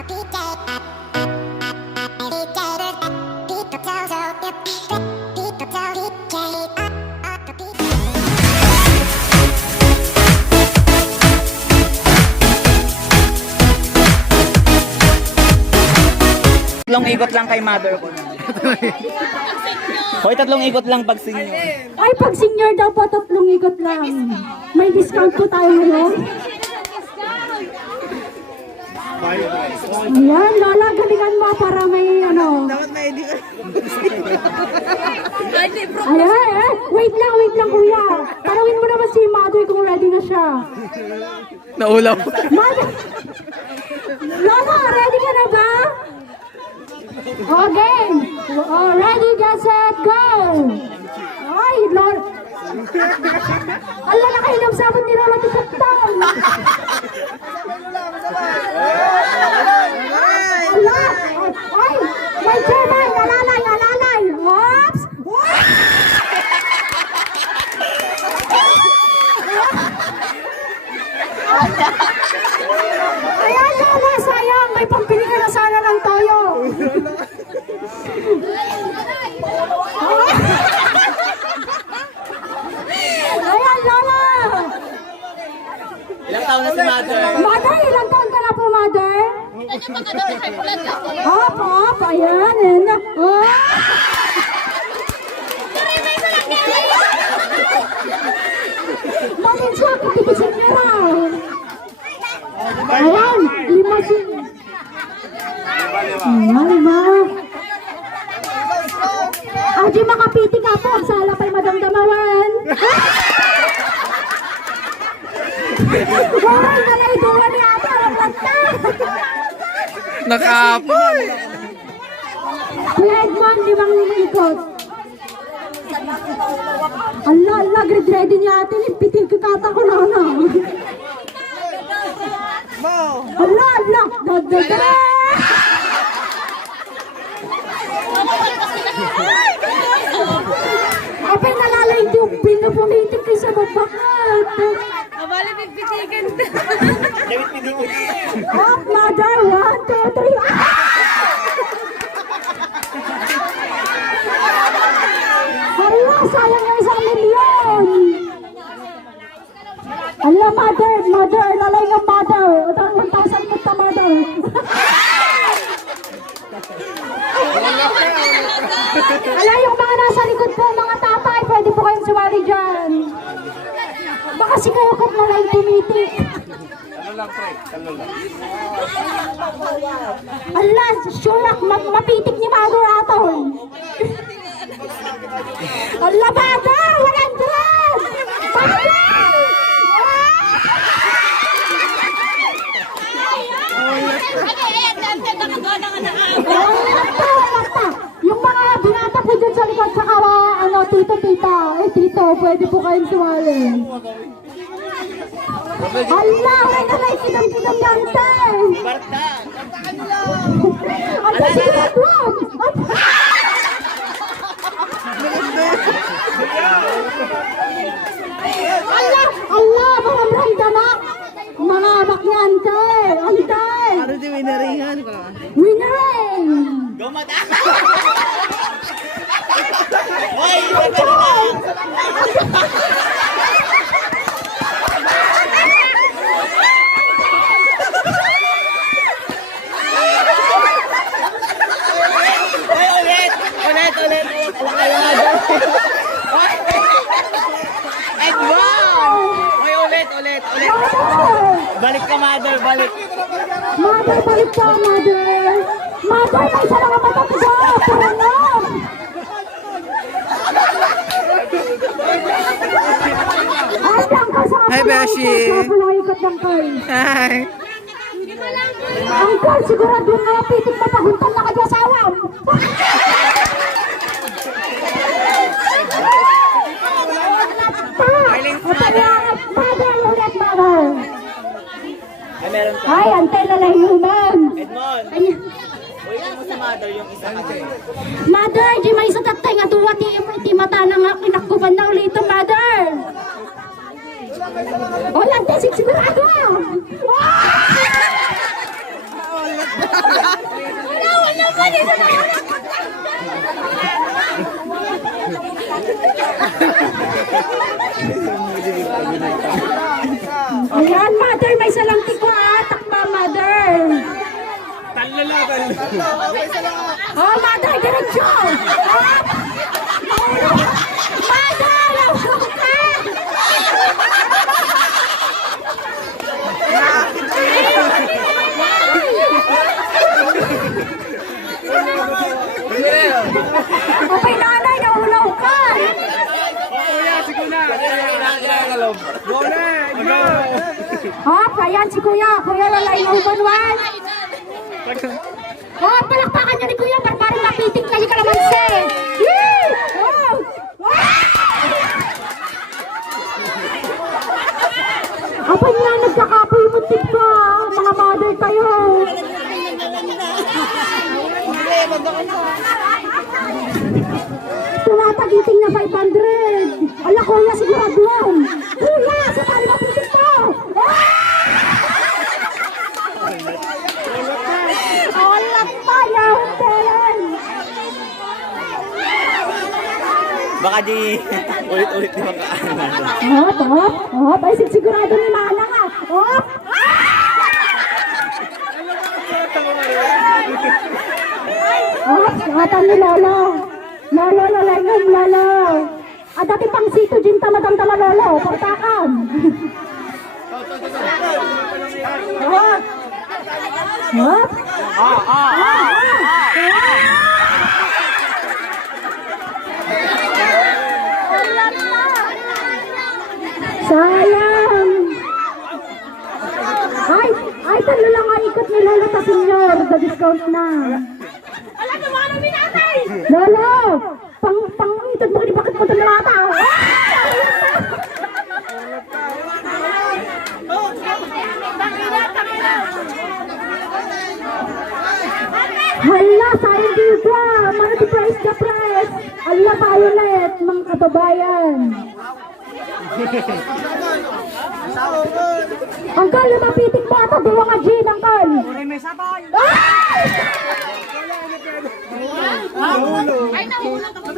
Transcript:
Tatlong ikot lang kay mother ko. Hoy, tatlong ikot lang pag senior. Ay, pag senior daw po, 3 ikot lang. May discount po tayo ngayon. Ayan, Lola, galingan mo para may ano. Ayan, wait lang kuya. Tanungin mo naman si mother kung ready na siya. Naulaw. Mother! Lola, ready ka na ba? Okay. Oh, ready, get set, go! Ay, Lord! Ala, nakainom sabon ni Lola Tisaptang! Ala! Ay! May chairman! Alalay! Alalay! Oops! Ayan, Lola! Sayang! May pampili ka na sana ng toyo! Ayan, Lola! Ilang taon na si mother? Mother, ilang taon ka na po, Mother? Hop, ayan, ayan na. Oh! Mamin siya, katikisin niya raw. Ayan, 5 sin. Ayan, 5. Aji makapiti ka po, sala pa'y madamdamawan. Hoy, nalay duwa ni Ate, ang lanta. Nakapoy! Kuya Edmond, 5 ikot. Ala, grade-ready niya Ate, piting kakata ko na na. Ala, dadada. Apay nalalay yung pinapumitik kayo sa babakat. Abali pigpitigan. Up, Mother, 1, 2, 3. Hala, sayang yung 1,000,000. Hala, Mother, lalay ng Mother. Utang 1,000 mo ta, Mother. Hala, yung mga nasa likod po, mga tatay, pwede po kayong sumali dyan. Baka si kayo kung nalay tumitik. Ala, sure, mapitik ni Mother Atol. Ala, Mother, 100! Mother! Yung mga binata po dyan sa likod, saka tito, tito, pwede po kayong sumali. Ala, may nalay kinam-kinam yan, tay. Ala, sige na, Dwag. Ala, mga brandamak. Mga bakyan, tay. Antay. Ano di wineringan ko? Winnering. Gumata! Hoy, iba na lang! Balik ka, Mother, balik. Mother, balik ka, Mother. Mother, may isa lang ang matatiga. Parang Hi, Beshi. Hi. Angkol, sigurado nga pitik mapahuntan na kayo asawam. Mother, ulit, Mother. Ay, meron ka. Ay, antay na lang human. Edmond, uwitin mo sa Mother yung isa kasi. Mother, di may isa tatay nga duwa ti mata na nga kinakkuban na ulit ito, Mother. O, lantasig sigurado. Ayan, mother, may salang tikwa takpa, mother. Oh, mother, diretso. Mother, nauhong ka. Okay, nanay, naulaw ka. Hop, ayan si Kuya. Kuya, lalay na ubanwan. Oh, palakpakan niyo ni Kuya. Parang napitik na yung kalamansi. Yee! Oh! Apay nga, nagkakapoy muntik pa. Mga mother tayo. Tumatagiting na 500. Ala, Kuya, sigurado yan. Kuya, sa tali mapitik to. Wala pa, yahutin. Baka di ulit-ulit di makaanan. Hop. Ay, sigurado ni Mana nga. Hop. Hop, sangatan ni Lolo. Lolo. Dati pang sito, Jim, tamadam-tama, Lolo. Portakan. Hop. Hop. Sayang. Ay, talo lang ang ikot ni Lolo sa senior. The discount na. Alam mo, ano binatay? Lolo, pang itod mo, bakit mo ito nalata? Hala, sayang dito. Mana the price. Hala, Violet, mga kababayan. Angkal, lumapitik mo ata. Duwa nga, Jean, Angkal. Ay, nahulog ka pa.